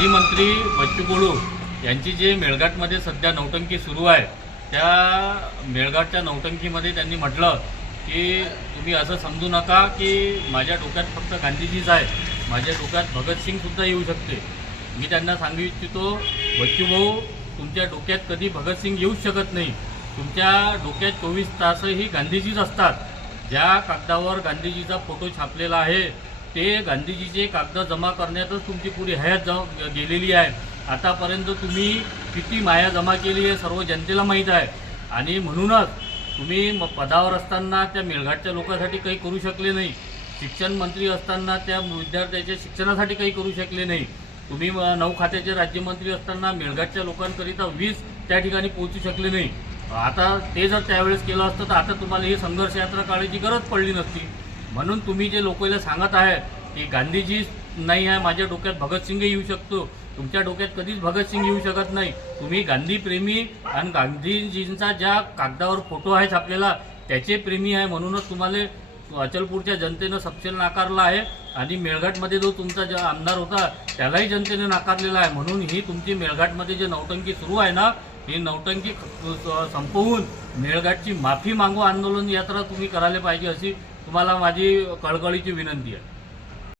माजी मंत्री बच्चू कडू यांची जे मेळघाटमध्ये सध्या नौटंकी सुरू आहे, त्या मेळघाटच्या नौटंकीमध्ये त्यांनी म्हटलं की तुम्ही असं समजू नका की माझ्या डोक्यात फक्त गांधीजीच आहे, माझ्या डोक्यात भगतसिंगसुद्धा येऊ शकते। मी त्यांना सांगू इच्छितो, बच्चू भाऊ, तुमच्या डोक्यात कधी भगतसिंग येऊच शकत नाही। तुमच्या डोक्यात 24 तासही गांधीजीच असतात। ज्या कागदावर गांधीजीचा फोटो छापलेला आहे ते गांधीजीचे कागद जमा करण्यातच तुमची पुरी हयात गेलेली आहे। आतापर्यंत तुम्ही किती माया जमा केली आहे सर्व जनतेला माहीत आहे, आणि म्हणूनच तुम्ही पदावर असताना त्या मेळघाटच्या लोकांसाठी काही करू शकले नाही, शिक्षण मंत्री असताना त्या विद्यार्थ्याच्या शिक्षणासाठी काही करू शकले नाही, तुम्ही 9 खात्याचे राज्यमंत्री असताना मेळघाटच्या लोकांकरिता 20 त्या ठिकाणी पोहोचू शकले नाही। आता ते जर त्यावेळेस केलं असतं तर आता तुम्हाला ही संघर्ष यात्रा काढायची गरज पडली नसती। म्हणून तुम्ही जे लोकांना सांगत आहे की गांधीजी नाही आहे, माझ्या डोक्यात भगतसिंग येऊ शकतो, तुमच्या डोक्यात कधीच भगतसिंग येऊ शकत नाही। तुम्ही गांधीप्रेमी आणि गांधीजींचा ज्या कागदावर फोटो आहे छापलेला त्याचे प्रेमी आहे, म्हणूनच तुम्हाला अचलपूरच्या जनतेनं सपशेल नाकारला आहे, आणि मेळघाटमध्ये जो तुमचा जो आमदार होता त्यालाही जनतेने नाकारलेला आहे। म्हणून ही तुमची मेळघाटमध्ये जे नौटंकी सुरू आहे ना, ही नौटंकी संपवून मेळघाटची माफी मागू आंदोलन यात्रा तुम्ही करायला पाहिजे, अशी तुम्हाला माझी कळकळीची विनंती आहे।